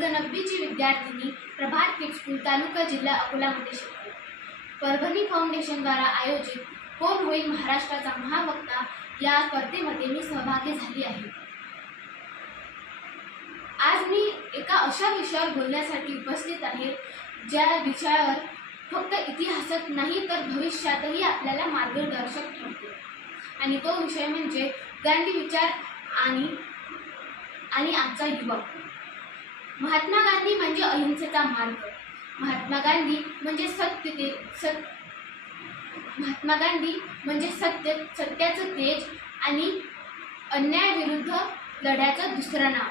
वर्ग नववीची विद्यार्थिनी प्रभात किड स्कूल तालुका जिल्हा अकोलामध्ये शिकते परभणी फाउंडेशनद्वारा आयोजित कोण होईल महाराष्ट्राचा महावक्ता या स्पर्धेमध्ये मी सहभागी झाली आहे. आज मी एका अशा विषयावर बोलण्यासाठी उपस्थित आहे ज्या विषयावर फक्त इतिहासात नाही तर भविष्यातही आपल्याला मार्गदर्शक ठरतो. आणि तो विषय म्हणजे गांधी विचार आणि आणि आजचा युवक. महात्मा गांधी म्हणजे अहिंसेचा मार्ग. महात्मा गांधी म्हणजे सत्य ते सत महात्मा गांधी म्हणजे सत्य सत्याचं तेज आणि अन्यायाविरुद्ध लढ्याचं दुसरं नाव.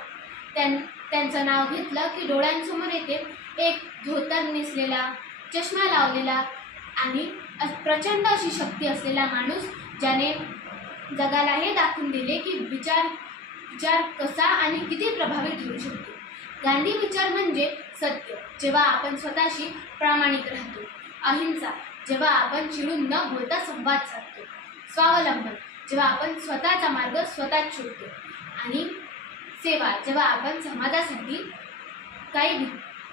त्यां त्यांचं नाव घेतलं की डोळ्यांसमोर येते एक धोतर नेसलेला चष्मा लावलेला आणि प्रचंड अशी शक्ती असलेला माणूस ज्याने जगाला हे दाखवून दिले की विचार विचार कसा आणि किती प्रभावी ठरू शकतो. गांधी विचार म्हणजे सत्य जेव्हा आपण स्वतःशी प्रामाणिक राहतो. अहिंसा जेव्हा आपण चिडून न बोलता संवाद साधतो. स्वावलंबन जेव्हा आपण स्वतःचा मार्ग स्वतःच शोधतो. आणि सेवा जेव्हा आपण समाजासाठी काही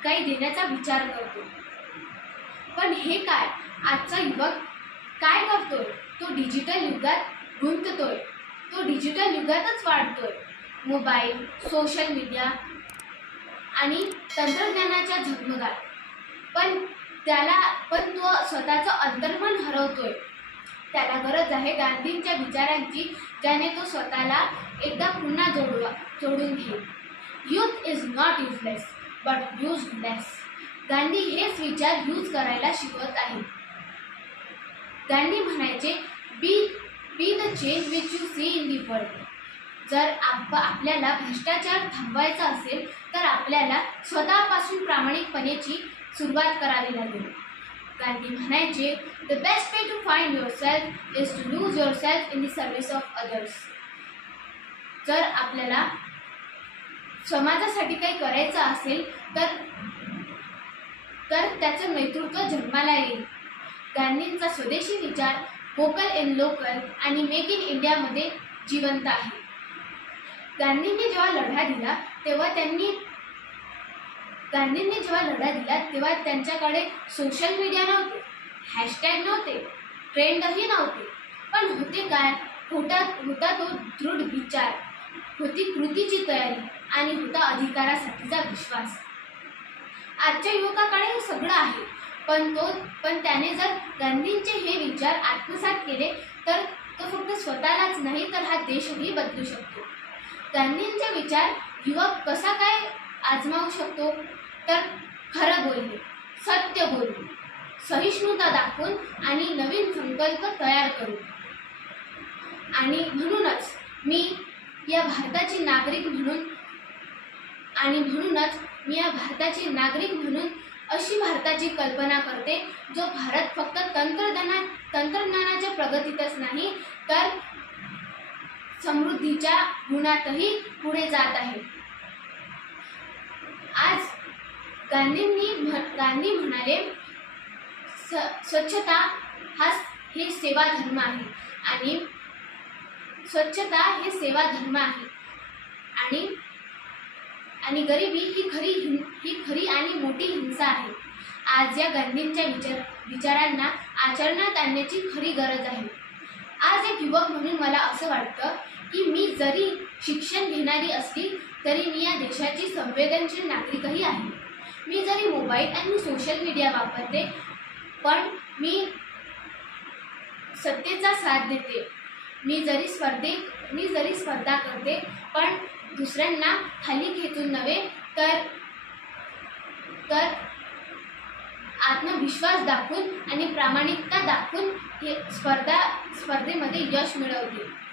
काही देण्याचा विचार करतो. पण हे काय? आजचा युवक काय करतोय? तो डिजिटल युगात गुंततोय. तो डिजिटल युगातच वाढतोय. मोबाईल सोशल मीडिया आणि तंत्रज्ञानाच्या झगमगाट. पण त्याला पण तो स्वतःचं अंतर्मन हरवतोय. त्याला गरज आहे गांधींच्या विचारांची ज्याने तो स्वतःला एकदा पुन्हा जोडवा जोडून घेईल. Youth is not useless but useless Gandhi हेच विचार यूज करायला शिकवत आहे गांधी म्हणायचे be be the change which you see in the world जर आप आपल्याला भ्रष्टाचार थांबवायचा असेल तर आपल्याला स्वतःपासून प्रामाणिकपणेची सुरुवात करावी लागेल. गांधी म्हणायचे the best way to find yourself is to lose yourself in the service of others जर आपल्याला समाजासाठी काही करायचं असेल तर तर त्याचं नेतृत्व जन्माला येईल. गांधींचा स्वदेशी विचार वोकल इन लोकल आणि मेक इन इंडियामध्ये जिवंत आहे. गांधींनी जेव्हा लढा दिला तेव्हा त्यांनी गांधींनी जेव्हा लढा दिला तेव्हा त्यांच्याकडे सोशल मीडिया नव्हते हॅशटॅग नव्हते ट्रेंडही नव्हते. पण होते काय? होता होता तो दृढ विचार होती कृतीची तयारी आणि होता अधिकारासाठीचा विश्वास. आजच्या युवकाकडे हे सगळं आहे पण तो पण त्याने जर गांधींचे हे विचार आत्मसात केले तर तो फक्त स्वतःलाच नाही तर हा देशही बदलू शकतो. गांधींचे विचार युवक कसा काय आजमावू शकतो? तर खरं बोलणे सत्य बोलणे सहिष्णुता दाखवून आणि नवीन संकल्प तयार करून. आणि म्हणूनच मी या भारताची नागरिक म्हणून आणि म्हणूनच मी या भारताची नागरिक म्हणून अशी भारताची कल्पना करते जो भारत फक्त तंत्रज्ञाना तंत्रज्ञानाच्या प्रगतीतच नाही तर समृद्धीच्या गुणातही पुढे जात आहे. आज गांधींनी गांधी म्हणाले स स्वच्छता हा हे सेवा धर्म आहे आणि स्वच्छता हे सेवा धर्म आहे. आणि आणि गरिबी ही खरी हिं ही खरी आणि मोठी हिंसा आहे. आज या गांधींच्या विचार विचारांना आचरणात आणण्याची खरी गरज आहे. आज एक युवक म्हणून मला असं वाटतं की मी जरी शिक्षण घेणारी असली तरी मी या देशाची संवेदनशील नागरिकही आहे. मी जरी मोबाईल आणि सोशल मीडिया वापरते पण मी सत्तेचा साथ देते. मी जरी स्पर्धे मी जरी स्पर्धा करते पण दुसऱ्यांना खाली खेचून नव्हे तर तर आत्मविश्वास दाखवून आणि प्रामाणिकता दाखवून हे स्पर्धा स्पर्धेमध्ये यश मिळवते.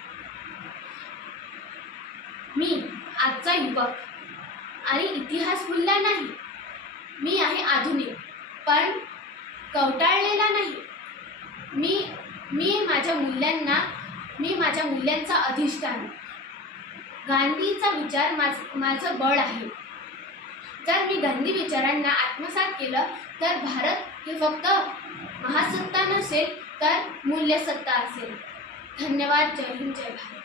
मी आजचा युवक. आणि इतिहास भुलला नाही. मी आहे आधुनिक पण कवटाळलेला नाही. मी मी माझ्या मूल्यांना मी माझ्या मूल्यांचा अधिष्ठान. गांधीचा विचार माझ माझं बळ आहे. जर मी गांधी विचारांना आत्मसात केलं तर भारत हे फक्त महासत्ता नसेल तर मूल्यसत्ता असेल. धन्यवाद. जय हिंद जय भारत.